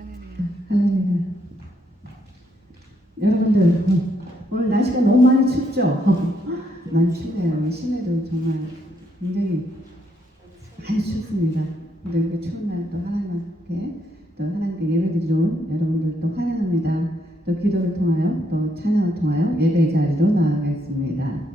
할렐루야. 여러분들 오늘 날씨가 너무 많이 춥죠? 많이 춥네요. 시내도 정말 굉장히 많이 춥습니다. 근데 이렇게 추운 날 또 하나님께 예배드리러 온 여러분들 또 환영합니다. 또 기도를 통하여 또 찬양을 통하여 예배 자리로 나아가겠습니다.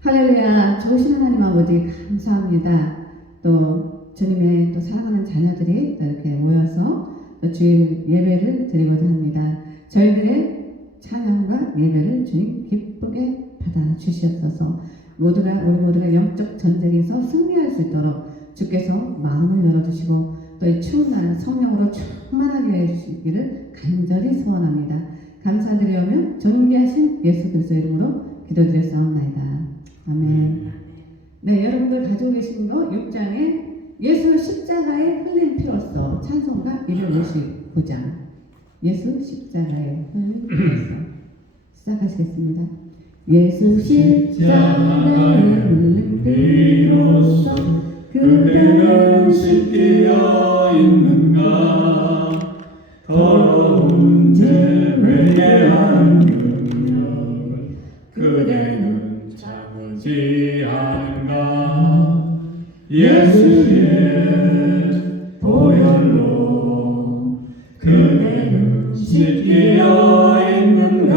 할렐루야. 좋으신 하나님 아버지 감사합니다. 또 주님의 또 사랑하는 자녀들이 또 이렇게 모여서 또 주일 예배를 드리고자 합니다. 저희들의 찬양과 예배를 주님 기쁘게 받아 주시옵소서. 우리 모두가 영적 전쟁에서 승리할 수 있도록 주께서 마음을 열어주시고 또 이 추운 날 성령으로 충만하게 해주시기를 간절히 소원합니다. 감사드리오며 존귀하신 예수 그리스도의 이름으로 기도드렸사옵나이다. 아멘. 네, 여러분들 가지고 계신 거 6장에 예수 십자가에 흘린 피로써 찬송가 259장 예수 십자가에 흘린 피로써 시작하시겠습니다. 예수 십자가에 흘린 피로써 그대는 씻기어 있는가 더러운 죄 회개하는 능력을 그대는 참으지 않은가 예수의 보혈로 그대는 씻기어 있는가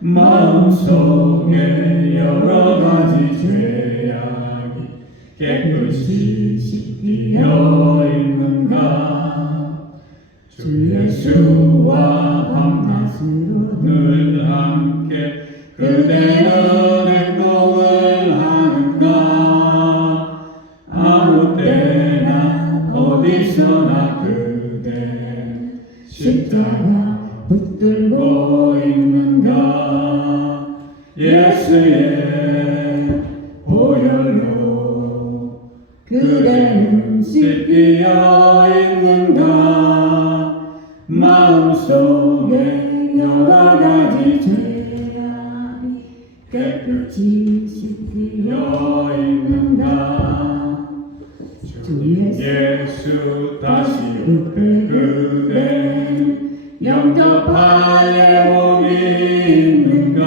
마음속에 여러가지 죄악이 깨끗이 씻기어 있는가 주 예수와 밤낮으로 늘 함께 그대는 행동을 하는가 아무 때나 어디서나 그대 십자가 붙들고 있는가 예수의 보혈로 그대는 씻기어 있는가 마음속에 여러가지 죄악이 깨끗이 씻기어 있는가 주 예수 다시 올 때 그대 영접할 예복이 있는가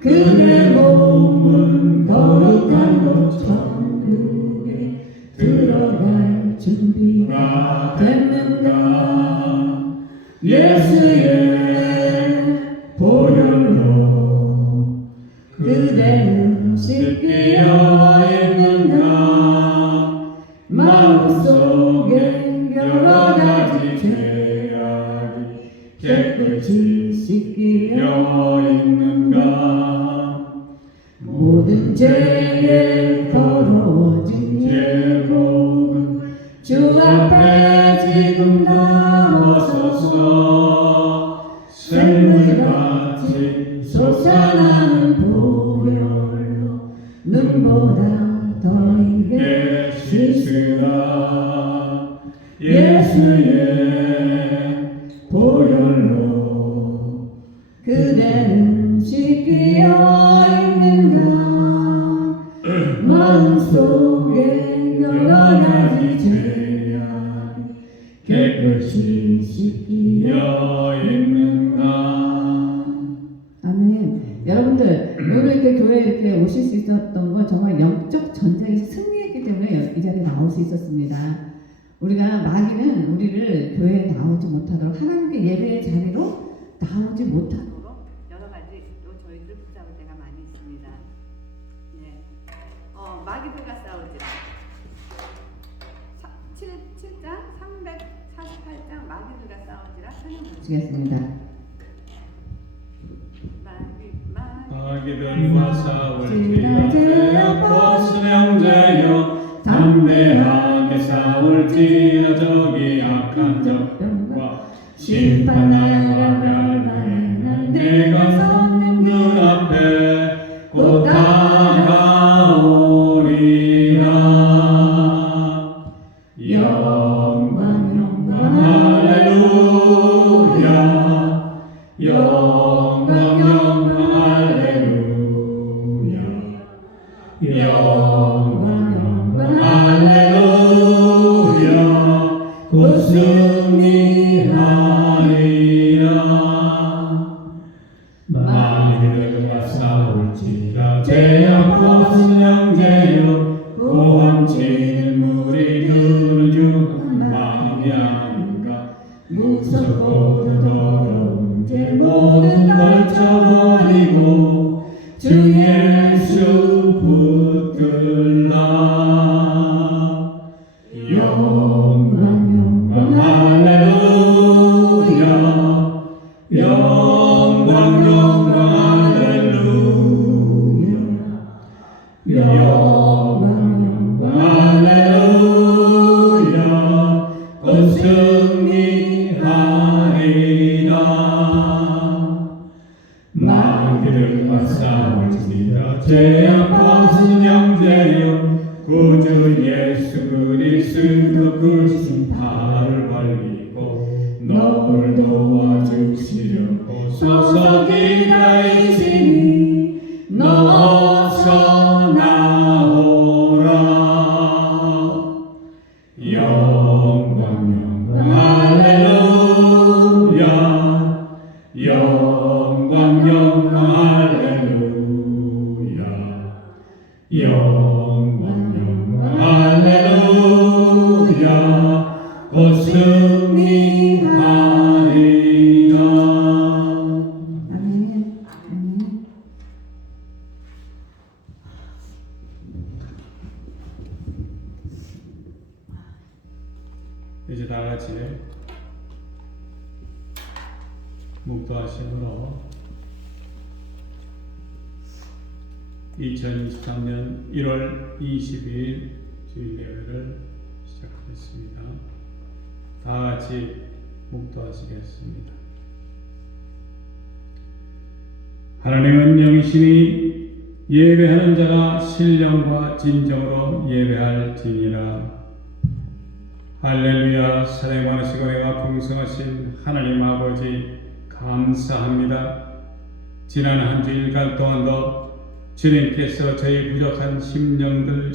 그대 몸은 거룩한 곳 천국에 들어갈 준비가 됐는가 예수의 보혈로 그대는 씻기어 있는가 마음속에 여러가지 죄악이 깨끗이 씻기어 있는가 모든 죄에 더러워진 죄복은 주 앞에 지금 나와서서 샘물같이 솟아나는 보혈로 눈보다 더 이게 씻으라 예수의 보혈로 그대는 씻기어 있는가 마음속에 여러가지 죄악 깨끗이 씻기어 있는가. 아멘. 여러분들 오늘 이렇게 교회에 이렇게 오실 수 있었던 건 정말 영적 전쟁에서 승리했기 때문에 이 자리에 나올 수 있었습니다. 우리가 마귀는 우리를 교회에 나오지 못하도록 하나님께 예배의 자리로 나오지 못하도록 여러 가지 또 저희들 붙잡을 때가 많이 있습니다. 네, 마귀들과 싸우지라. 7장 348장 마귀들과 싸우지라 찬양 부르시겠습니다. 마귀들과 싸울지라 벗은 형제여 담대하게 싸울지라 저기 악한 적과 심판하라 멸망의 날 내가 섰는 눈앞에 곧 다가오리라 영광 할렐루야 영광 할렐루야 영광 할렐루야 그리스도 크신 팔을 벌리고 너를 도와주시려고 서서 기다리시니 너 어서 나오라. 영광 영광 할렐루야. 영광 영광 할렐루야. 영광 영광 할렐루야. 곧 승리하리라. 아멘. 아멘. 이제 다 같이 묵도하심으로 2023년 1월 20일 주일 예배를 시작하겠습니다. 다 같이 묵도하시겠습니다. 하나님은 영이시니 예배하는 자가 신령과 진정으로 예배할지니라. 할렐루야. 사랑 많으시고 내가 풍성하신 하나님 아버지 감사합니다. 지난 한 주일간 동안도 주님께서 저희 부족한 심령들을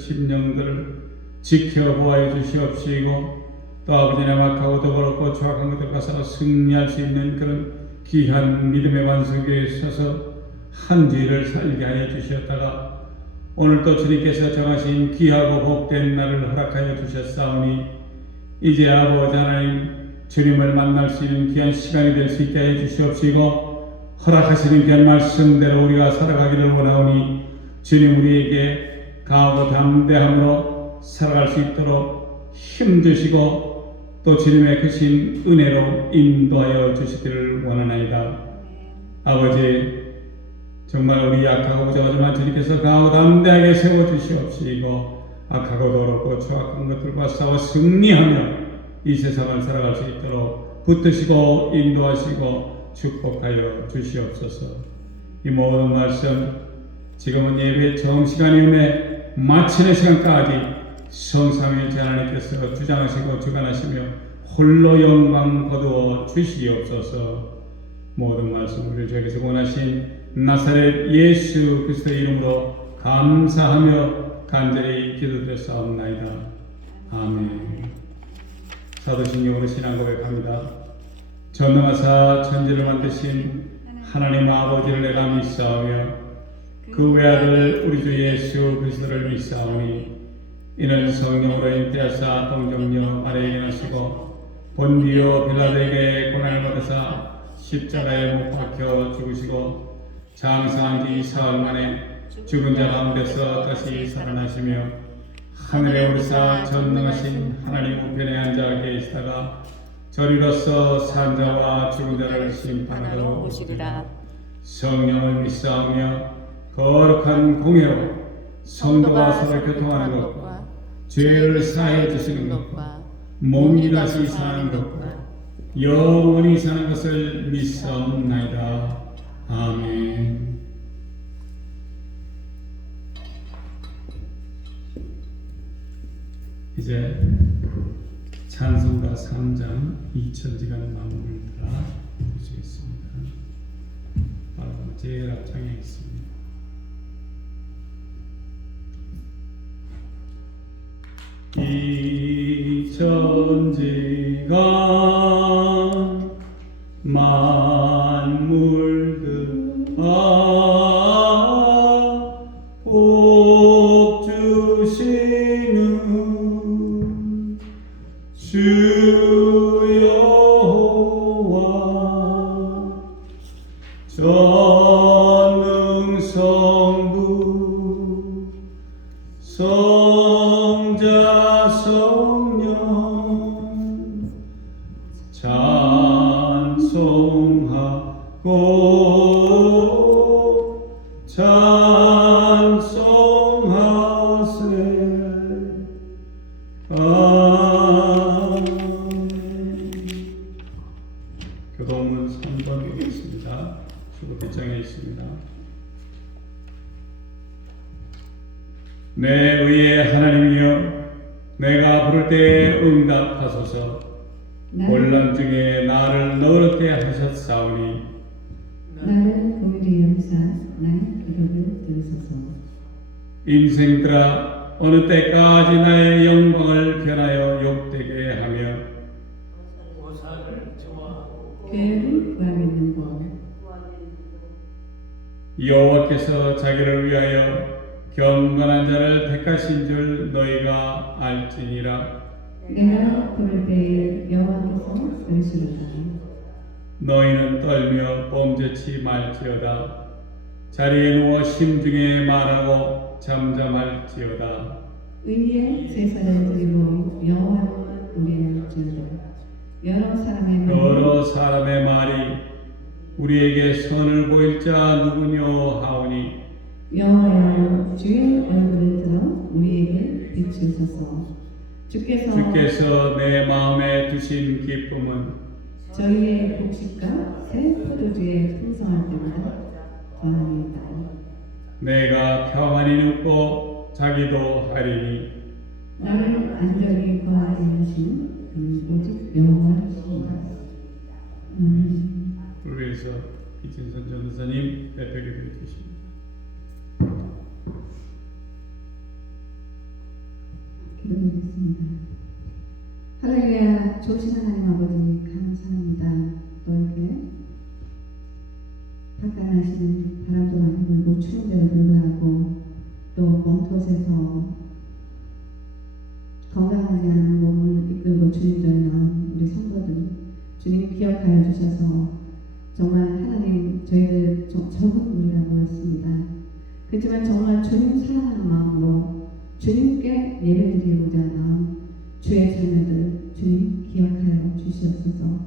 지켜보아 주시옵시고 또 아버지의 악하고 더럽고 추악한 것들과 싸워 승리할 수 있는 그런 귀한 믿음의 반석 위에 서서 한 주일을 살게 하여 주셨다가 오늘 또 주님께서 정하신 귀하고 복된 날을 허락하여 주셨사오니 이제 아버지 하나님 주님을 만날 수 있는 귀한 시간이 될 수 있게 해 주시옵시고 허락하시는 귀한 말씀대로 우리가 살아가기를 원하오니 주님 우리에게 강하고 담대함으로 살아갈 수 있도록 힘주시고 또 주님의 크신 은혜로 인도하여 주시기를 원하나이다. 아버지 정말 우리 약하고 부족하지만 주님께서 강하고 담대하게 세워주시옵시고 악하고 더럽고 추악한 것들과 싸워 승리하며 이 세상을 살아갈 수 있도록 붙드시고 인도하시고 축복하여 주시옵소서. 이 모든 말씀 지금은 예배 정시간임에 마치는 시간까지 성삼위일체 하나님께서 주장하시고 주관하시며 홀로 영광 거두어 주시옵소서. 모든 말씀 우리를 저에게서 원하신 나사렛 예수 그리스도의 이름으로 감사하며 간절히 기도드렸사옵나이다. 아멘. 사도신경으로 신앙 고백합니다. 전능하사 천지를 만드신 하나님 아버지를 내가 믿사오며 그 외아들 우리 주 예수 그리스도를 믿사오니 이는 성령으로 잉태하사 동정녀 마리아에게 나시고 본디오 빌라도에게 고난을 받으사 십자가에 못 박혀 죽으시고 장사한 지 사흘 만에 죽은 자 가운데서 다시 살아나시며 하늘에 오르사 전능하신 하나님 우편에 앉아 계시다가 저리로서 산 자와 죽은 자를 심판하러 오시리라. 성령을 믿사오며 거룩한 공예로 성도가 서로 교통하는 것과 죄를 사해 주시는 것과 몸이 다시 사는 것과 영원히 사는 것을 믿사옵나이다. 아멘. 이제 찬송가 3장 2000지간 마무리를 보시겠습니다. 바로 제일 앞장에 있습니다. 이천지간 만물들 복 주시는 주 여호와 전능성부 성자 성령 찬송하고 찬송하세. 아멘. 교도문 3번 읽겠습니다. 주보기장에 있습니다. 내 의의 하나님이여 내가 부를 때에 응답하소서. 나를 혼란 중에 나를 너그럽게 하셨사오니 긍휼히 여기사 나의 기도를 들으소서. 인생들아 어느 때까지 나의 영광을 변하여 욕되게 하며 교회를 구하겠는고. 여호와께서 자기를 위하여 경건한 자를 택하신 줄 너희가 알지니라. 내가 부를 때에 여호와께서 들으시리라. 너희는 떨며 범죄치 말지어다. 자리에 누워 심중에 말하고 잠잠할지어다. 의의 제사를 드리고 여호와를 우리할지어다. 여러 사람의 말이 우리에게 선을 보일 자 누구뇨 하오니 여호와여 주의 얼굴을 들어 우리에게 비추소서. 주께서 내 마음에 두신 기쁨은 저희의 곡식과 새 포도주의 풍성할 때마다 더하니이다. 내가 평안히 눕고 자기도 하리니 나를 안전히 거하게 하신 그는 오직 여호와이시니라. 우리 위해서 이진선 전도사님 배배를 해주십니다. 기도드리겠습니다. 할렐루야. 좋으신 하나님 아버지 감사합니다. 또 이렇게 바깥 나시는 바람도 많이 불고 추운데도 불구하고 또 먼 곳에서 건강하지 않은 몸을 이끌고 주님들 나온 우리 성도들 주님 기억하여 주셔서 정말 하나님 저희들 적은 우리가 모였습니다. 그렇지만 정말 주님 사랑하는 마음으로 주님께 예배드리고자 나온 주의 자녀들 주님 기억하여 주시옵소서.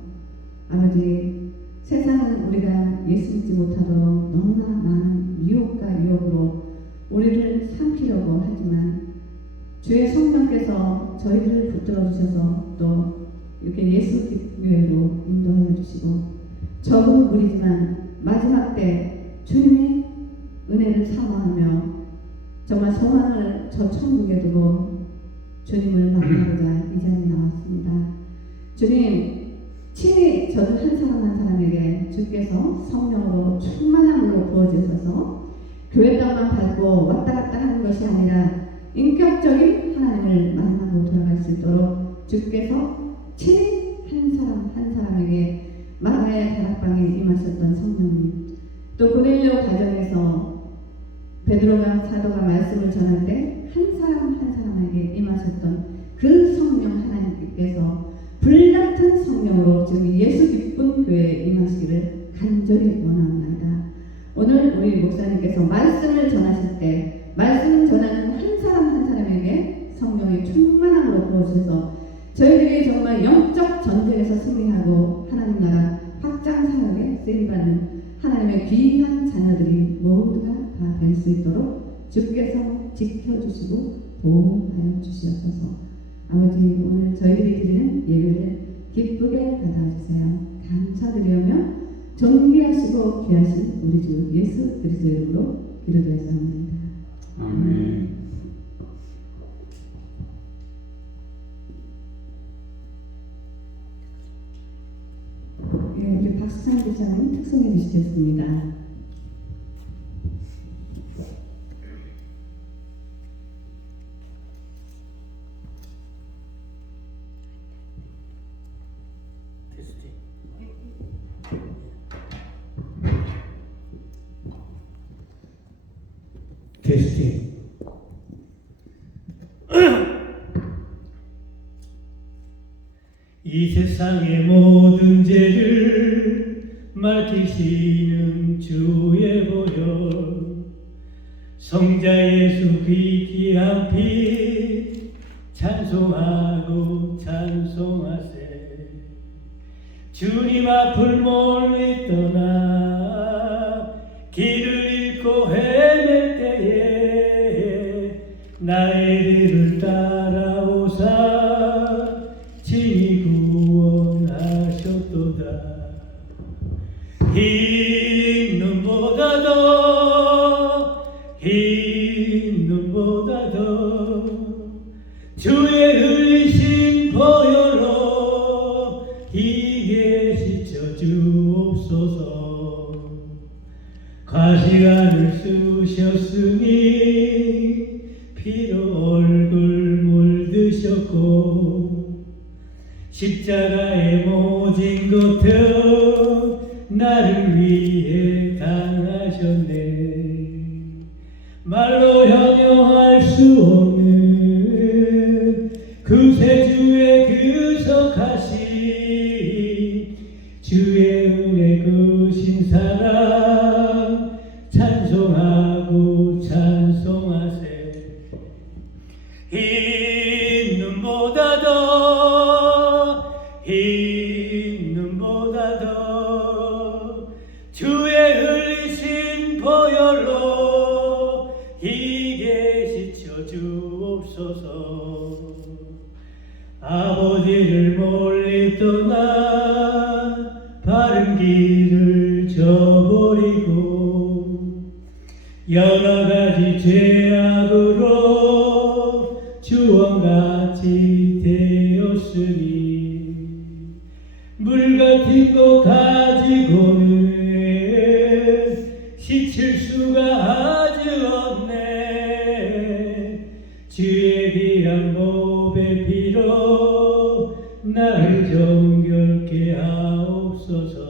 아버지 세상은 우리가 예수 믿지 못하도록 너무나 많은 유혹과 유혹으로 우리를 삼키려고 하지만 주의 성령께서 저희를 붙들어 주셔서 또 이렇게 예수 교회로 인도하여 주시고 적은 우리지만 마지막 때 주님의 은혜를 사모하며 정말 소망을 저 천국에 두고 주님을 만나고자 이 자리에 나왔습니다. 주님 친히 저는 한 사람 한 사람에게 주께서 성령으로 충만함으로 부어주셔서 교회 땅만 밟고 왔다 갔다 하는 것이 아니라 인격적인 하나님을 만나고 돌아갈 수 있도록 주께서 친히 한 사람 한 사람에게 마가의 다락방에 임하셨던 성령님, 또 고넬료 가정에서 베드로가 사도가 말씀을 전할 때 한 사람 한 사람에게 임하셨던 그 성령 하나님께서 불같은 성령으로 지금 예수 기쁜 교회에 임하시기를 간절히 원합니다. 오늘 우리 목사님께서 말씀을 전하실 때 말씀을 전하는 한 사람 한 사람에게 성령의 충만함으로 부어주셔서 저희들이 정말 영적 전쟁에서 승리하고 하나님 나라 확장 사역에 쓰임받는 하나님의 귀한 자녀들이 모두가 다 될 수 있도록 주께서 지켜주시고 보호하여 주시옵소서. 아버지 오늘 저희들이 드리는 예배를 기쁘게 받아주세요. 감사드리며 존귀하시고 귀하신 우리 주 예수 그리스도의 이름으로 기도드렸사옵나이다. 아멘. 예, 우리 박수찬 집사님 특송해 주시겠습니다. 테스팅. 이 세상의 모든 죄를 맡기시는 주의 보혈, 성자 예수 귀한 피 찬송하고 찬송하세. 주님 앞을 멀리 떠나 길을 잃고 헤맬 때에 나의 길을 따라오사 친히 구원하셨도다. 흰 눈보다 더 주의 주셨고 십자가의 모진 것들 나를 위해 당하셨네. 말로 형용할 수 없는 구세주의 그 석하시 주의 은혜 크신 사랑 찬송하고 찬송하세. 흰 눈보다 더 주의 흘리신 보혈로 희게 씻어 주옵소서. 아버지를 멀리 떠나 바른 길을 저버리고 여러 가지 죄악으로 주원같이 되었으니 물 같은 거 가지고는 시칠 수가 아주 없네. 주의 귀한 몸의 피로 날 정결케 하옵소서.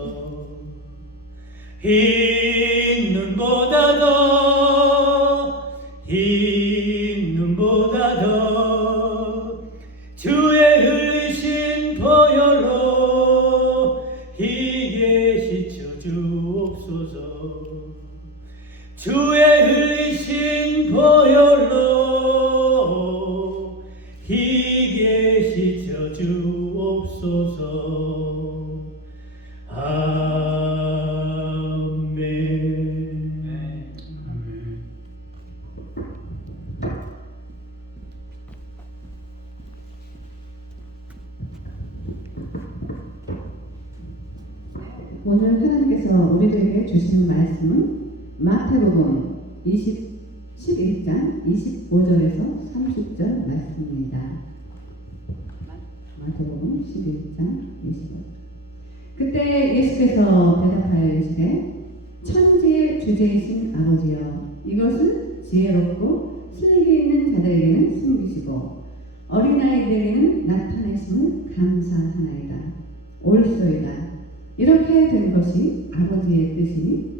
흰 눈보다 더 주의 흘리신 보혈로 희게 씻어 주옵소서. 주의 흘리신 보혈로 희게 씻어 주옵소서. 아멘. 아멘. 오늘 하나님께서 우리들에게 주시는 말씀은 마태복음 11장 25절에서 30절 말씀입니다. 마태복음 11장 25절. 그때 예수께서 대답하시되 천지의 주제이신 아버지여, 이것을 지혜롭고 슬기 있는 자들에게는 숨기시고 어린아이들에게는 나타내심을 감사하나이다. 옳소이다. 이렇게 된 것이 아버지의 뜻이니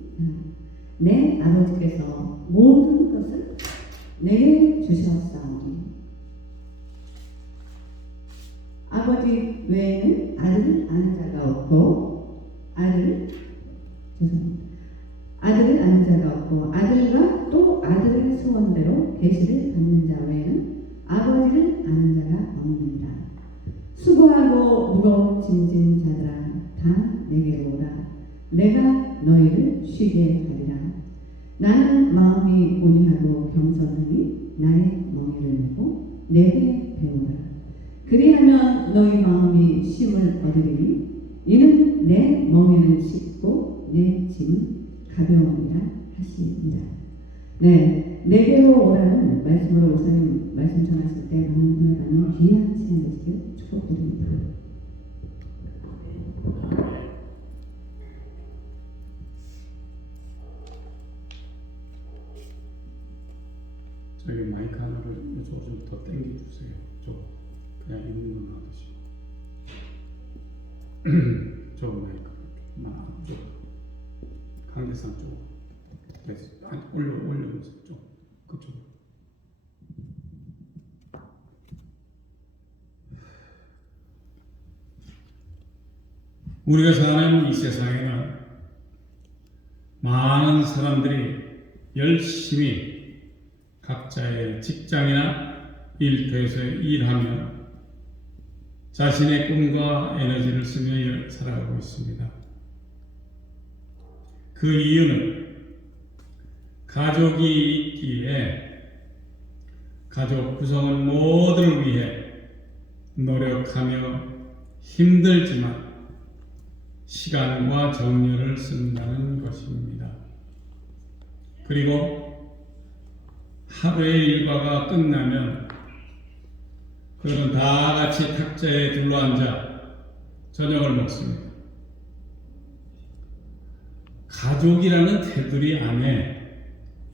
내 아버지께서 모든 것을 내게 주셨사오니 아버지 외에는 아들을 아는 자가 없고 아들을 아는 자가 없고 아들과 또 아들의 소원대로 계시를 받는 자 외에는 아버지를 아는 자가 없느니라. 수고하고 무거운 짐진 자들아 다 내게로 오라. 내가 너희를 쉬게 하리라. 나는 마음이 온유하고 겸손하니 나의 멍에를 메고 내게 배우라. 그리하면 너희 마음이 쉼을 얻으리니 이는 내 멍에는 쉽고 내 짐은 가벼우니라 하시니라. 네, 내게로 오라는 말씀으로 목사님 말씀 전하실 때 많은 은혜 받는 귀한 시간 되시길 축복드립니다. 저기 마이크 하나를 이쪽으로 좀 더 당겨 주세요. 그냥 있는 것만 하시고. 저 마이크 좀 강대상 쪽. 올려보세요. 좀 그쪽. 우리가 사는 이 세상에는 많은 사람들이 열심히 각자의 직장이나 일터에서 일하며 자신의 꿈과 에너지를 쓰며 살아가고 있습니다. 그 이유는 가족이 있기에 가족 구성원 모두를 위해 노력하며 힘들지만 시간과 정열을 쓴다는 것입니다. 그리고 하루의 일과가 끝나면 그들은 다 같이 탁자에 둘러앉아 저녁을 먹습니다. 가족이라는 테두리 안에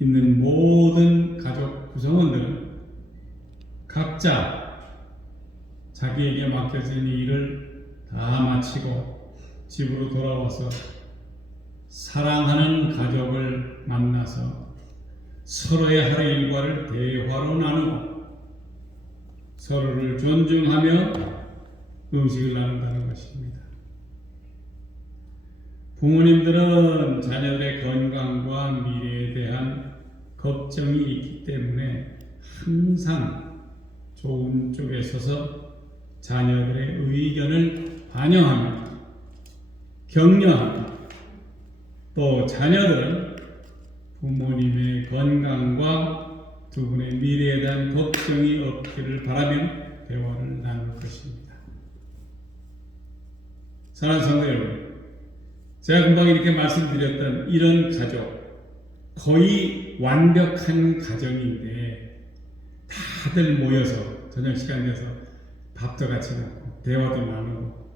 있는 모든 가족 구성원들은 각자 자기에게 맡겨진 일을 다 마치고 집으로 돌아와서 사랑하는 가족을 만나서 서로의 하루 일과를 대화로 나누고 서로를 존중하며 음식을 나눈다는 것입니다. 부모님들은 자녀들의 건강과 미래에 대한 걱정이 있기 때문에 항상 좋은 쪽에 서서 자녀들의 의견을 반영하며 격려하며 또 자녀들은 부모님의 건강과 두 분의 미래에 대한 걱정이 없기를 바라며 대화를 나눌 것입니다. 사랑하는 성도 여러분, 제가 금방 이렇게 말씀드렸던 이런 가족, 거의 완벽한 가정인데 다들 모여서 저녁 시간 돼서 밥도 같이 먹고 대화도 나누고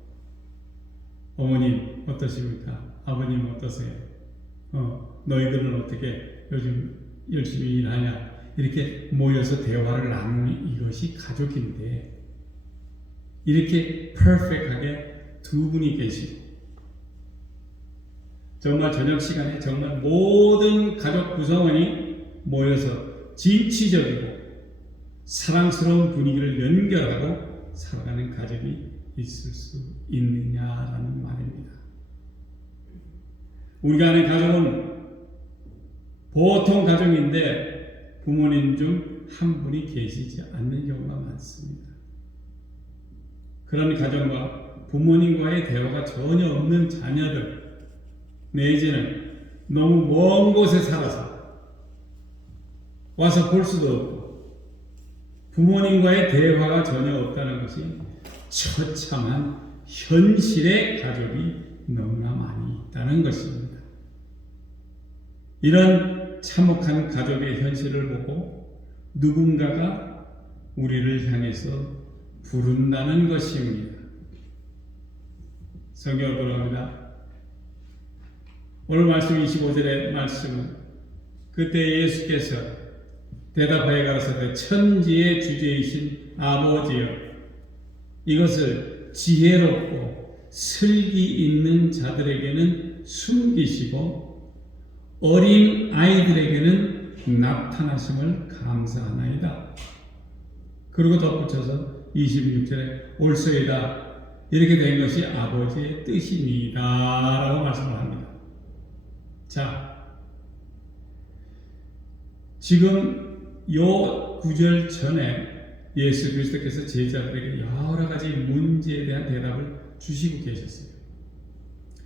어머님 어떠십니까? 아버님 어떠세요? 너희들은 어떻게 요즘 열심히 일하냐? 이렇게 모여서 대화를 나누는 이것이 가족인데 이렇게 퍼펙트하게 두 분이 계시고 정말 저녁 시간에 정말 모든 가족 구성원이 모여서 진취적이고 사랑스러운 분위기를 연결하고 살아가는 가정이 있을 수 있느냐라는 말입니다. 우리가 아는 가족은 보통 가정인데 부모님 중 한 분이 계시지 않는 경우가 많습니다. 그런 가정과 부모님과의 대화가 전혀 없는 자녀들 내지는 너무 먼 곳에 살아서 와서 볼 수도 없고 부모님과의 대화가 전혀 없다는 것이 처참한 현실의 가족이 너무나 많이 있다는 것입니다. 이런 참혹한 가족의 현실을 보고 누군가가 우리를 향해서 부른다는 것입니다. 성경을 보러갑니다. 오늘 말씀 25절의 말씀은 그때 예수께서 대답하여 가라사대 천지의 주제이신 아버지여 이것을 지혜롭고 슬기 있는 자들에게는 숨기시고 어린 아이들에게는 나타나심을 감사하나이다. 그리고 덧붙여서 26절에 올소이다 이렇게 된 것이 아버지의 뜻입니다 라고 말씀을 합니다. 자, 지금 요 구절 전에 예수 그리스도께서 제자들에게 여러 가지 문제에 대한 대답을 주시고 계셨어요.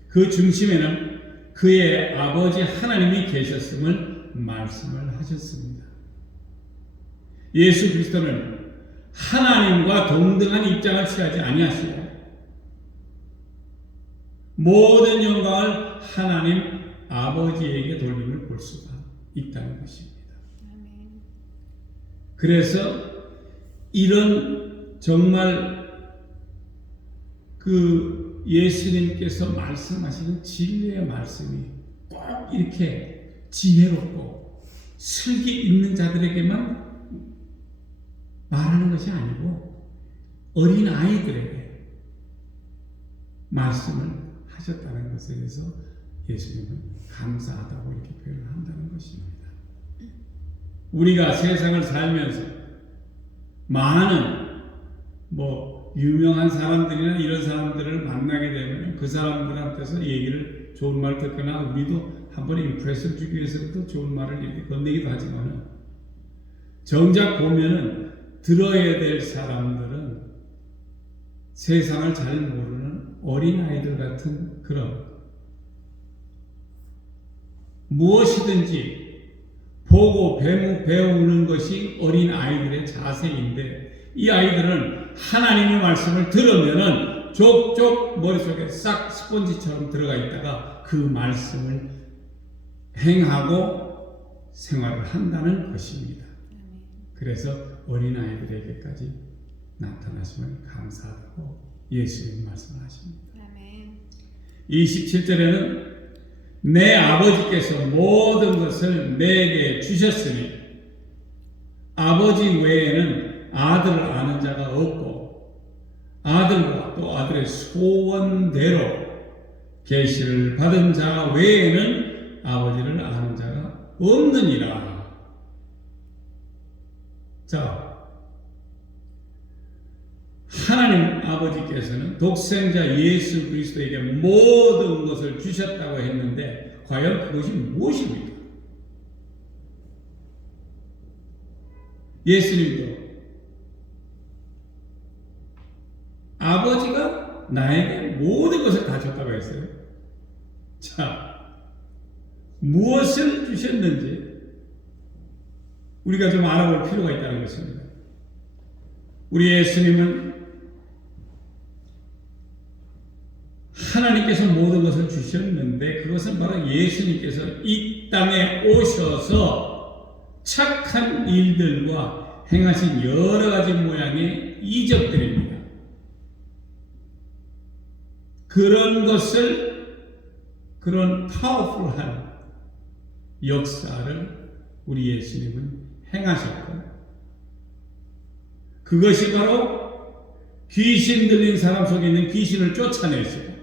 그 중심에는 그의 아버지 하나님이 계셨음을 말씀을 하셨습니다. 예수 그리스도는 하나님과 동등한 입장을 취하지 아니하시고 모든 영광을 하나님 아버지에게 돌림을 볼 수가 있다는 것입니다. 그래서 이런 정말 그 예수님께서 말씀하시는 진리의 말씀이 꼭 이렇게 지혜롭고 슬기 있는 자들에게만 말하는 것이 아니고 어린 아이들에게 말씀을 하셨다는 것에 대해서 예수님은 감사하다고 이렇게 표현을 한다는 것입니다. 우리가 세상을 살면서 많은 유명한 사람들이나 이런 사람들을 만나게 되면 그 사람들한테서 얘기를 좋은 말 듣거나 우리도 한번 임프레스를 주기 위해서도 좋은 말을 이렇게 건네기도 하지만 정작 보면은 들어야 될 사람들은 세상을 잘 모르는 어린아이들 같은 그런 무엇이든지 보고 배우는 것이 어린아이들의 자세인데 이 아이들은 하나님의 말씀을 들으면은 족족 머릿속에 싹 스펀지처럼 들어가 있다가 그 말씀을 행하고 생활을 한다는 것입니다. 그래서 어린아이들에게까지 나타나심을 감사하다고 예수님 말씀하십니다. 27절에는 내 아버지께서 모든 것을 내게 주셨으니 아버지 외에는 아들을 아는 자가 없고 아들과 또 아들의 소원대로 계시를 받은 자 외에는 아버지를 아는 자가 없느니라. 자, 하나님 아버지께서는 독생자 예수 그리스도에게 모든 것을 주셨다고 했는데 과연 그것이 무엇입니까? 예수님도 아버지가 나에게 모든 것을 다 줬다고 했어요. 자, 무엇을 주셨는지 우리가 좀 알아볼 필요가 있다는 것입니다. 우리 예수님은 하나님께서 모든 것을 주셨는데 그것은 바로 예수님께서 이 땅에 오셔서 착한 일들과 행하신 여러 가지 모양의 이적들입니다. 그런 것을, 그런 파워풀한 역사를 우리 예수님은 행하셨고, 그것이 바로 귀신 들린 사람 속에 있는 귀신을 쫓아내시고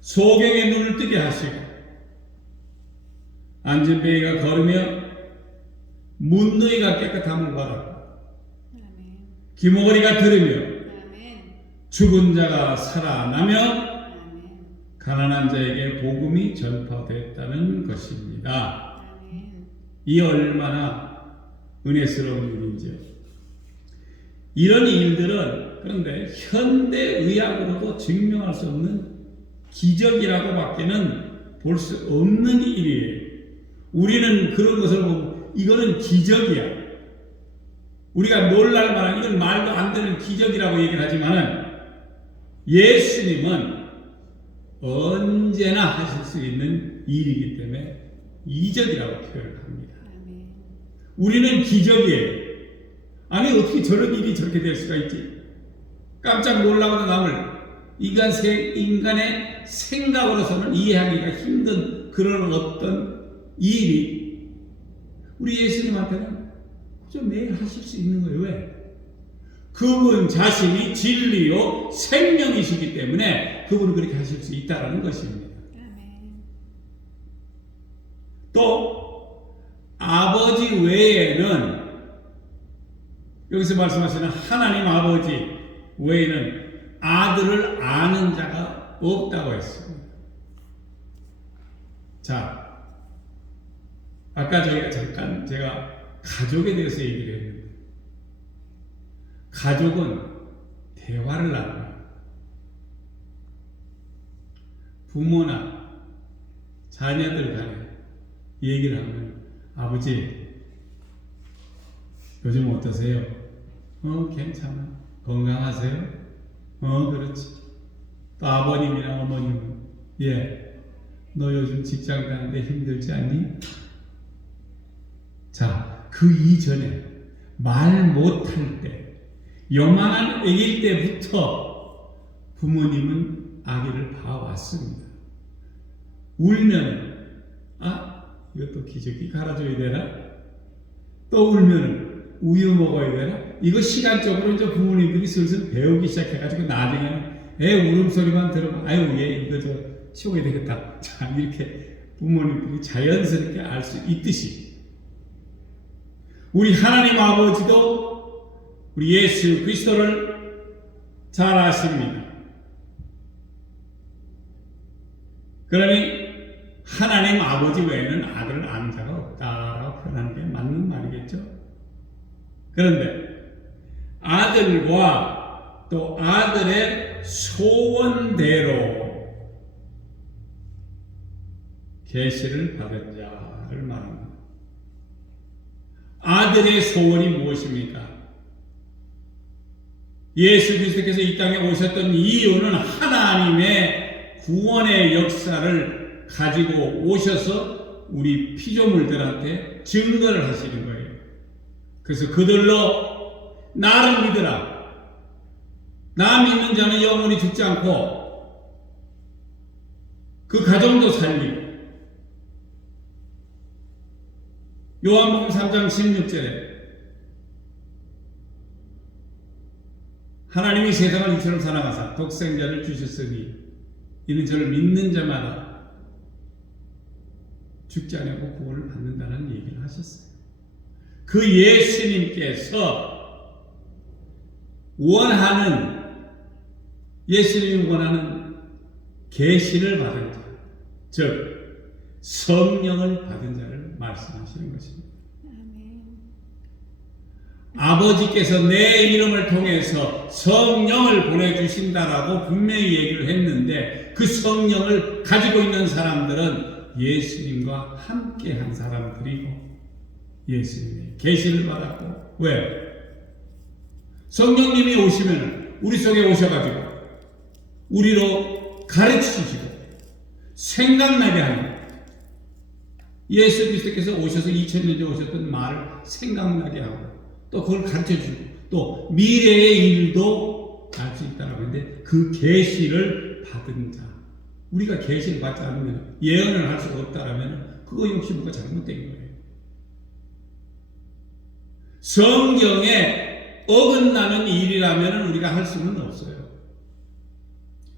소경의 눈을 뜨게 하시고 안진뱅이가 걸으며 문둥이가 깨끗함을 받았고 기모거리가 들으며 죽은 자가 살아나며 가난한 자에게 복음이 전파됐다는 것입니다. 이 얼마나 은혜스러운 일인지요. 이런 일들은 그런데 현대의학으로도 증명할 수 없는 기적이라고 밖에는 볼 수 없는 일이에요. 우리는 그런 것을 보고 이거는 기적이야, 우리가 놀랄 만한, 이건 말도 안 되는 기적이라고 얘기를 하지만은 예수님은 언제나 하실 수 있는 일이기 때문에 이적이라고 표현을 합니다. 우리는 기적이에요. 아니 어떻게 저런 일이 저렇게 될 수가 있지? 깜짝 놀라고도 남을 인간의 생각으로서는 이해하기가 힘든 그런 어떤 일이 우리 예수님한테는 그저 매일 하실 수 있는 거예요. 왜? 그분 자신이 진리요 생명이시기 때문에 그분은 그렇게 하실 수 있다는 것입니다. 또 아버지 외에는, 여기서 말씀하시는 하나님 아버지 외에는 아들을 아는 자가 없다고 했습니다. 자, 아까 잠깐 제가 가족에 대해서 얘기를 했는데, 가족은 대화를 나눠요. 부모나 자녀들 간에 얘기를 하면, 아버지 요즘 어떠세요? 괜찮아. 건강하세요? 그렇지. 또 아버님이나 어머님은, 너 요즘 직장 가는데 힘들지 않니? 자, 그 이전에 말 못할 때, 요만한 아기일 때부터 부모님은 아기를 봐왔습니다. 울면, 이것도 기저귀 갈아줘야 되나? 또 울면 우유 먹어야 되나? 이거 시간적으로 이제 부모님들이 슬슬 배우기 시작해가지고 나중에는 애 울음소리만 들으면 얘 이거 치워야 되겠다. 자, 이렇게 부모님들이 자연스럽게 알 수 있듯이 우리 하나님 아버지도 우리 예수 그리스도를 잘 아십니다. 그러니 하나님 아버지 외에는 아들을 아는 자가 없다라고 표현하는 게 맞는 말이겠죠. 그런데 아들과 또 아들의 소원대로 계시를 받은 자를 말합니다. 아들의 소원이 무엇입니까? 예수 그리스도께서 이 땅에 오셨던 이유는 하나님의 구원의 역사를 가지고 오셔서 우리 피조물들한테 증거를 하시는 거예요. 그래서 그들로 나를 믿으라, 나 믿는 자는 영원히 죽지 않고 그 가정도 살리고, 요한복음 3장 16절에 하나님이 세상을 이처럼 사랑하사 독생자를 주셨으니 이는 저를 믿는 자마다 죽지 않고 구원을 받는다는 얘기를 하셨어요. 그 예수님께서 원하는, 예수님이 원하는 계시를 받은 자, 즉 성령을 받은 자를 말씀하시는 것입니다. 아버지께서 내 이름을 통해서 성령을 보내주신다라고 분명히 얘기를 했는데, 그 성령을 가지고 있는 사람들은 예수님과 함께 한 사람들이고 예수님의 계시를 받았고, 왜? 성령님이 오시면 우리 속에 오셔가지고 우리로 가르치시고 생각나게 하는, 예수 그리스도께서 오셔서 2000년 전에 오셨던 말을 생각나게 하고 또 그걸 가르쳐주고 또 미래의 일도 알 수 있다고 하는데, 그 계시를 받은 자, 우리가 계시를 받지 않으면 예언을 할 수가 없다라면 그거 역시 뭐가 잘못된 거예요. 성경에 어긋나는 일이라면 우리가 할 수는 없어요.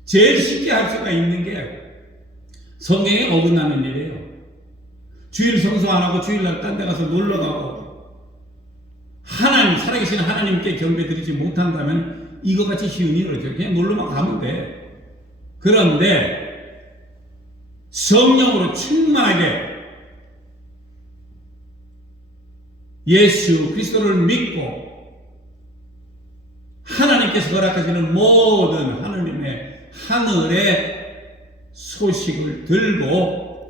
제일 쉽게 할 수가 있는 게 성경에 어긋나는 일이에요. 주일 성수 안 하고 주일날 딴 데 가서 놀러 가고 하나님, 살아계신 하나님께 경배 드리지 못한다면 이거 같이 쉬운 일은 없죠. 그냥 놀러만 가면 돼. 그런데 성령으로 충만하게 예수 그리스도를 믿고 하나님께서 허락하시는 모든 하느님의 하늘의 소식을 들고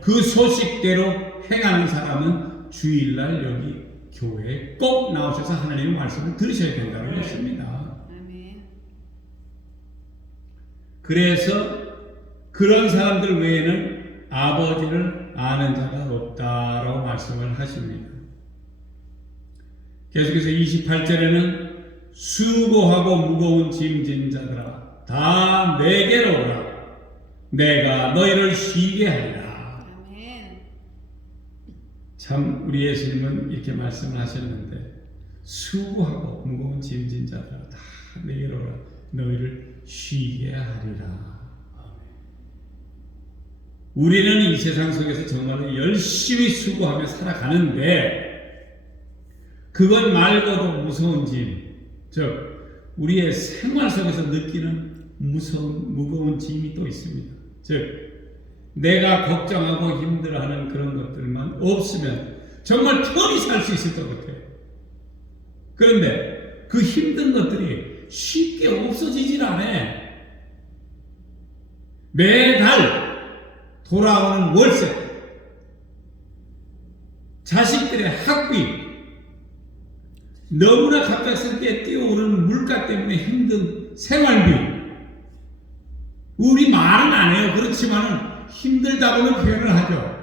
그 소식대로 행하는 사람은 주일날 여기 교회에 꼭 나오셔서 하나님의 말씀을 들으셔야 된다는 것입니다. 그래서 그런 사람들 외에는 아버지를 아는 자가 없다라고 말씀을 하십니다. 계속해서 28절에는 수고하고 무거운 짐진 자들아 다 내게로 오라, 내가 너희를 쉬게 하리라. 참 우리 예수님은 이렇게 말씀을 하셨는데, 수고하고 무거운 짐진 자들아 다 내게로 오라, 너희를 쉬게 하리라. 우리는 이 세상 속에서 정말로 열심히 수고하며 살아가는데, 그것 말고도 무서운 짐, 즉 우리의 생활 속에서 느끼는 무거운 짐이 또 있습니다. 즉 내가 걱정하고 힘들어하는 그런 것들만 없으면 정말 편히 살 수 있을 것 같아요. 그런데 그 힘든 것들이 쉽게 없어지질 않아요. 매달 돌아오는 월세, 자식들의 학비, 너무나 갑작스럽게 뛰어오르는 물가 때문에 힘든 생활비, 우리 말은 안 해요. 그렇지만 힘들다고는 표현을 하죠.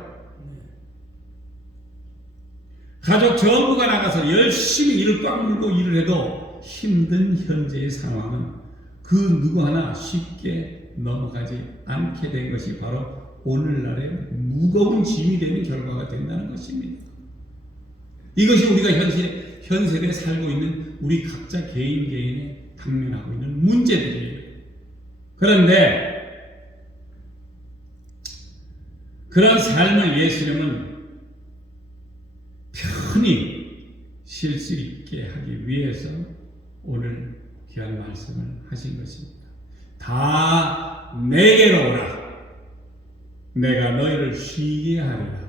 가족 전부가 나가서 열심히 일을 꽉 물고 일을 해도 힘든 현재의 상황은 그 누구 하나 쉽게 넘어가지 않게 된 것이 바로 오늘날의 무거운 짐이 되는 결과가 된다는 것입니다. 이것이 우리가 현세에 살고 있는 우리 각자 개인에 당면하고 있는 문제들이에요. 그런데 그런 삶을 예수님은 편히 쉴 수 있게 하기 위해서 오늘 귀한 말씀을 하신 것입니다. 다 내게로 오라, 내가 너희를 쉬게 하리라.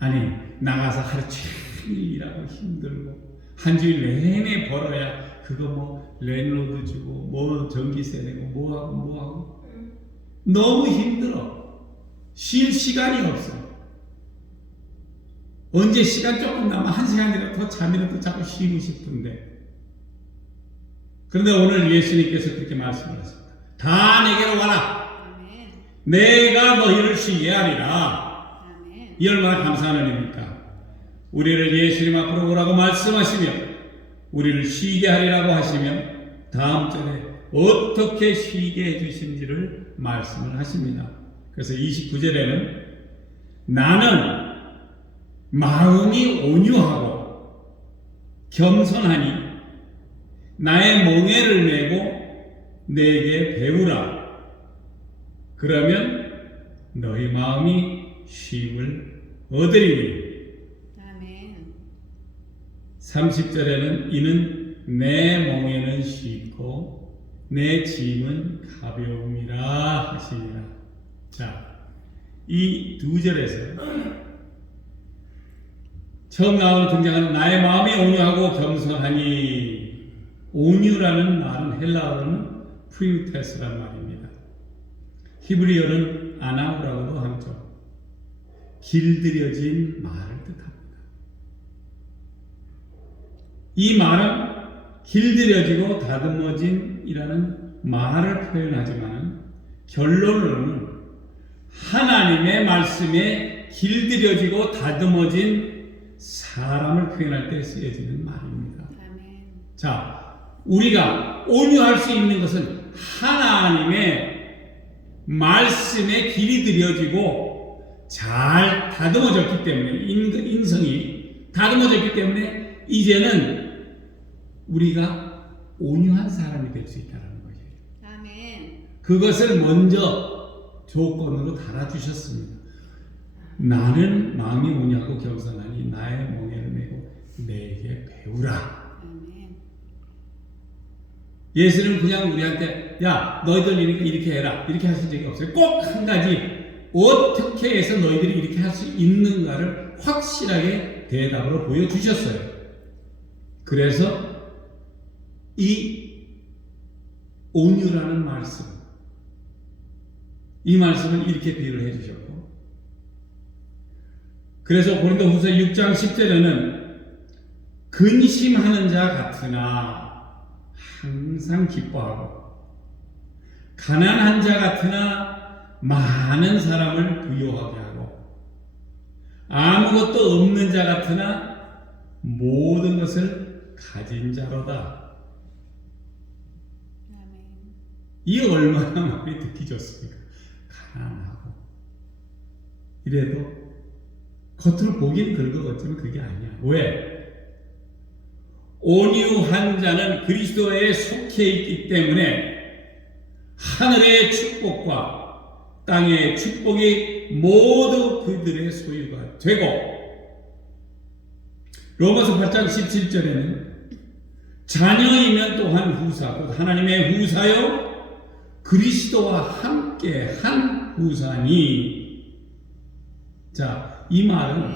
아니, 나가서 하루 종일 일하고 힘들고 한 주일 내내 벌어야 그거 뭐 랜로드 주고 뭐 전기세 내고 뭐하고 너무 힘들어. 쉴 시간이 없어. 언제 시간 조금 남아 한 시간이라도 더 잠이라도 자꾸 쉬고 싶은데, 그런데 오늘 예수님께서 그렇게 말씀하셨습니다. 다 내게로 와라, 내가 너희를 쉬게 하리라. 이 얼마나 감사한 은혜입니까? 우리를 예수님 앞으로 오라고 말씀하시며 우리를 쉬게 하리라고 하시며 다음 절에 어떻게 쉬게 해주신지를 말씀을 하십니다. 그래서 29절에는 나는 마음이 온유하고 겸손하니 나의 멍에를 메고 내게 배우라. 그러면 너희 마음이 쉼을 얻으리니. 아멘. 30절에는 이는 내 멍에는 쉽고 내 짐은 가벼움이라 하시니라. 자, 이 두 절에서 처음 등장하는 나의 마음이 온유하고 겸손하니, 온유라는 말은 헬라어로는 프리우테스라는 말입니다. 히브리어는 아나우라고도 하죠. 길들여진 말을 뜻합니다. 이 말은 길들여지고 다듬어진이라는 말을 표현하지만 결론으로는 하나님의 말씀에 길들여지고 다듬어진 사람을 표현할 때 쓰여지는 말입니다. 아멘. 자, 우리가 온유할 수 있는 것은 하나님의 말씀에 길이 들여지고 잘 다듬어졌기 때문에, 인성이 다듬어졌기 때문에 이제는 우리가 온유한 사람이 될 수 있다는 거예요. 아멘. 그것을 먼저 조건으로 달아주셨습니다. 나는 마음이 온유하고 겸손하니 나의 멍에를 메고 내게 배우라. 아멘. 예수는 그냥 우리한테 야 너희들 이렇게 해라 이렇게 하신 적이 없어요. 꼭 한 가지, 어떻게 해서 너희들이 이렇게 할 수 있는가를 확실하게 대답으로 보여주셨어요. 그래서 이 온유라는 말씀, 이 말씀을 이렇게 비유를 해주셨고, 그래서 고린도후서 6장 10절에는 근심하는 자 같으나 항상 기뻐하고 가난한 자 같으나 많은 사람을 부요하게 하고 아무것도 없는 자 같으나 모든 것을 가진 자로다. 아멘. 이 얼마나 마음이 듣기 좋습니까? 가난하고 이래도 겉으로 보기는 그런 것 같지만 그게 아니야. 왜? 온유한 자는 그리스도에 속해 있기 때문에 하늘의 축복과 땅의 축복이 모두 그들의 소유가 되고, 로마서 8장 17절에는 자녀이면 또한 후사, 곧 하나님의 후사요 그리스도와 함께 한 후사니. 자, 이 말은,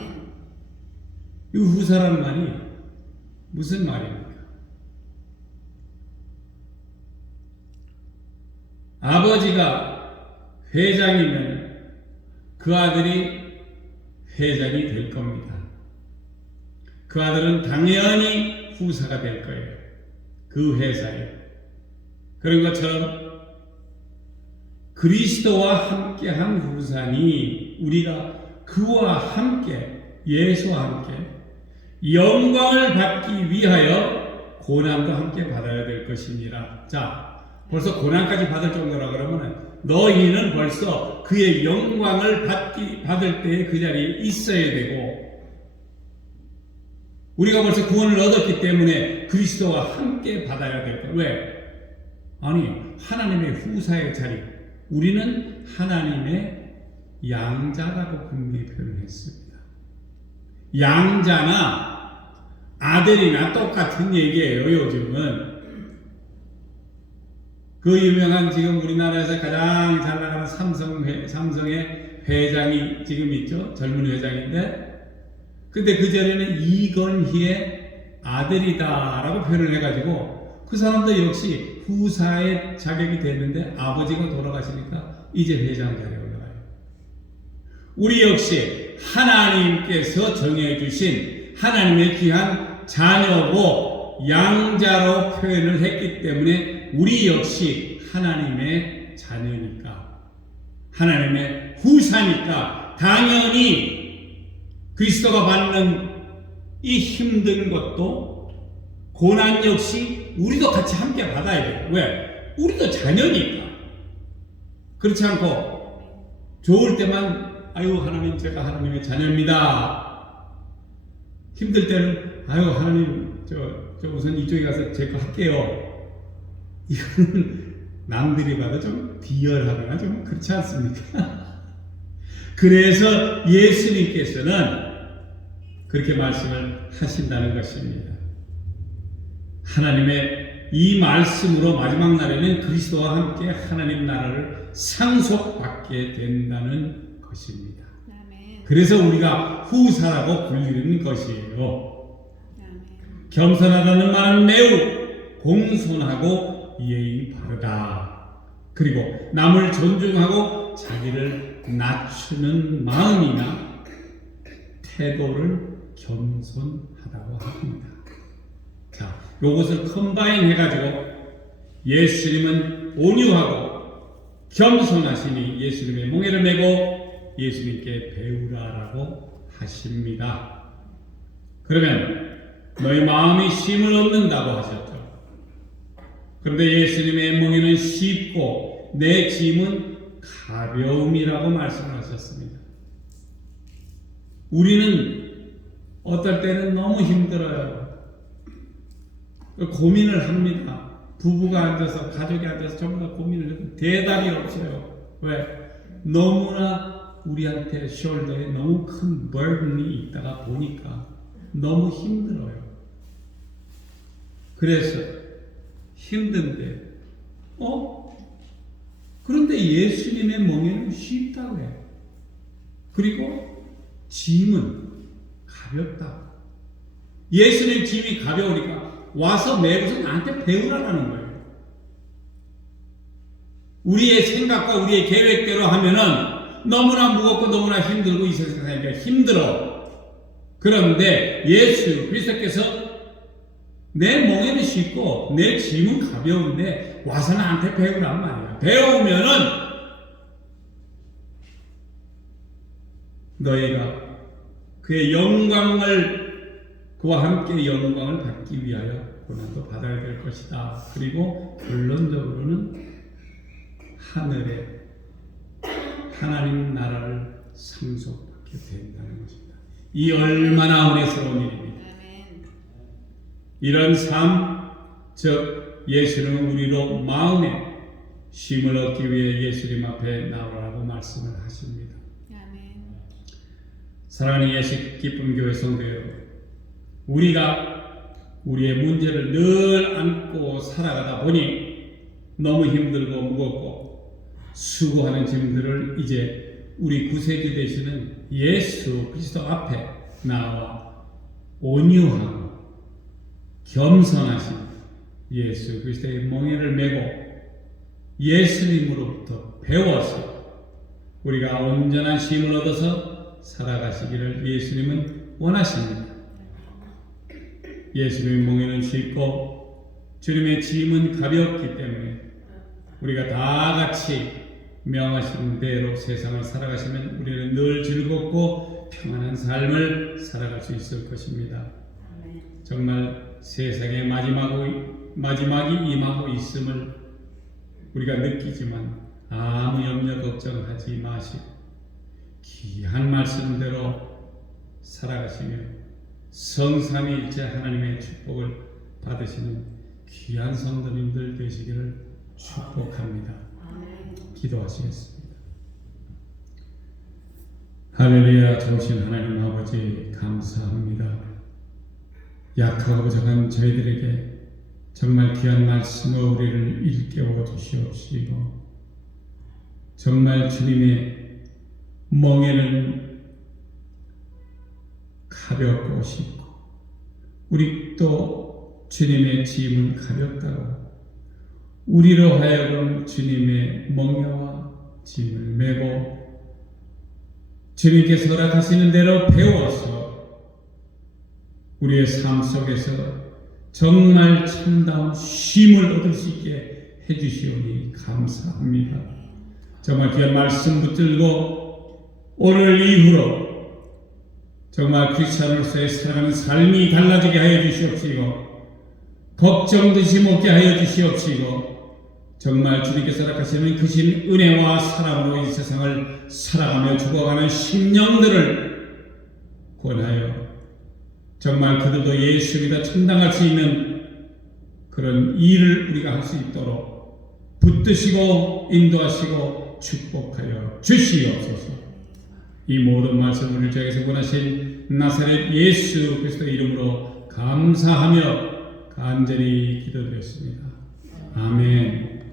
이 후사라는 말이 무슨 말입니까? 아버지가 회장이면 그 아들이 회장이 될 겁니다. 그 아들은 당연히 후사가 될 거예요. 그 회사에. 그런 것처럼 그리스도와 함께한 후사니 우리가 그와 함께, 예수와 함께 영광을 받기 위하여 고난도 함께 받아야 될 것이니라. 자, 벌써 고난까지 받을 정도라 그러면 너희는 벌써 그의 영광을 받을 때에 그 자리에 있어야 되고, 우리가 벌써 구원을 얻었기 때문에 그리스도와 함께 받아야 될 거예요. 왜? 아니, 하나님의 후사의 자리, 우리는 하나님의 양자라고 분명히 표현했습니다. 양자나 아들이나 똑같은 얘기예요. 요즘은 그 유명한, 지금 우리나라에서 가장 잘 나가는 삼성의 회장이 지금 있죠. 젊은 회장인데, 근데 그 전에는 이건희의 아들이다라고 표현을 해가지고 그 사람도 역시 후사의 자격이 됐는데 아버지가 돌아가시니까 이제 회장 자리에 올라가요. 우리 역시 하나님께서 정해주신 하나님의 귀한 자녀고 양자로 표현을 했기 때문에 우리 역시 하나님의 자녀니까, 하나님의 후사니까 당연히 그리스도가 받는 이 힘든 것도, 고난 역시 우리도 같이 함께 받아야 돼요. 왜? 우리도 자녀니까. 그렇지 않고 좋을 때만 아유 하나님 제가 하나님의 자녀입니다. 힘들 때는 아유 하나님 저 저 우선 이쪽에 가서 제 거 할게요. 이거는 남들이 봐도 좀 비열하거나 좀 그렇지 않습니까? 그래서 예수님께서는 그렇게 말씀을 하신다는 것입니다. 하나님의 이 말씀으로 마지막 날에는 그리스도와 함께 하나님 나라를 상속받게 된다는 것입니다. 그래서 우리가 후사라고 불리는 것이에요. 겸손하다는 말은 매우 공손하고 예의 바르다. 그리고 남을 존중하고 자기를 낮추는 마음이나 태도를 겸손하다고 합니다. 자, 요것을 컴바인 해가지고 예수님은 온유하고 겸손하시니 예수님의 몽에를 메고 예수님께 배우라라고 하십니다. 그러면 너희 마음이 쉼을 얻는다고 하셨죠. 그런데 예수님의 몽에는 쉽고 내 짐은 가벼움이라고 말씀하셨습니다. 우리는 어떨 때는 너무 힘들어요. 고민을 합니다. 부부가 앉아서 가족이 앉아서 전부 다 고민을 해도 대답이 없어요. 왜? 너무나 우리한테 숄더에 너무 큰 burden이 있다가 보니까 너무 힘들어요. 그래서 힘든데 그런데 예수님의 멍에는 쉽다고 해요. 그리고 짐은 가볍다. 예수님 짐이 가벼우니까 와서 매고서 나한테 배우라는 거예요. 우리의 생각과 우리의 계획대로 하면은 너무나 무겁고 너무나 힘들고 이 세상에 힘들어. 그런데 예수 그리스도께서 내 멍에는 쉽고 내 짐은 가벼운데 와서 나한테 배우란 말이야. 배우면은 너희가 그의 영광을 그와 함께 영광을 받기 위하여 고난도 받아야 될 것이다. 그리고 결론적으로는 하늘에 하나님 나라를 상속받게 된다는 것입니다. 이 얼마나 은혜스러운 일입니다. 이런 삶, 즉 예수는 우리로 마음에 쉼을 얻기 위해 예수님 앞에 나오라고 말씀을 하십니다. 사랑하는 예수 기쁨 교회 성도 여러분, 우리가 우리의 문제를 늘 안고 살아가다 보니 너무 힘들고 무겁고 수고하는 짐들을 이제 우리 구세주 되시는 예수 그리스도 앞에 나와 온유하고 겸손하신 예수 그리스도의 멍에를 메고 예수님으로부터 배워서 우리가 온전한 쉼을 얻어서 살아가시기를 예수님은 원하십니다. 예수님의 멍에는 쉽고 주님의 짐은 가볍기 때문에 우리가 다 같이 명하신 대로 세상을 살아가시면 우리는 늘 즐겁고 평안한 삶을 살아갈 수 있을 것입니다. 정말 세상의 마지막이 임하고 있음을 우리가 느끼지만 아무 염려 걱정하지 마시고 귀한 말씀대로 살아가시며 성삼위일체 하나님의 축복을 받으시는 귀한 성도님들 되시기를 축복합니다. 기도하시겠습니다. 할렐루야. 전신 하나님 아버지 감사합니다. 약하고 부족한 저희들에게 정말 귀한 말씀으로 우리를 일깨워 주시옵시고 정말 주님의 멍에는 가볍고 쉽고 우리 또 주님의 짐은 가볍다고 우리로 하여금 주님의 멍에와 짐을 메고 주님께서 허락하시는 대로 배워서 우리의 삶 속에서 정말 참다운 쉼을 얻을 수 있게 해주시오니 감사합니다. 정말 귀한 말씀 붙들고 오늘 이후로 정말 크리스찬으로서의 살아가는 삶이 달라지게 하여 주시옵시고 걱정듯이 먹게 하여 주시옵시고 정말 주님께서 허락하시는 크신 은혜와 사랑으로 이 세상을 살아가며 죽어가는 심령들을 권하여 정말 그들도 예수 믿어 참당할 수 있는 그런 일을 우리가 할 수 있도록 붙드시고 인도하시고 축복하여 주시옵소서. 이 모든 말씀을 저에게서 원하신 나사렛 예수 그리스도 이름으로 감사하며 간절히 기도드렸습니다. 아멘.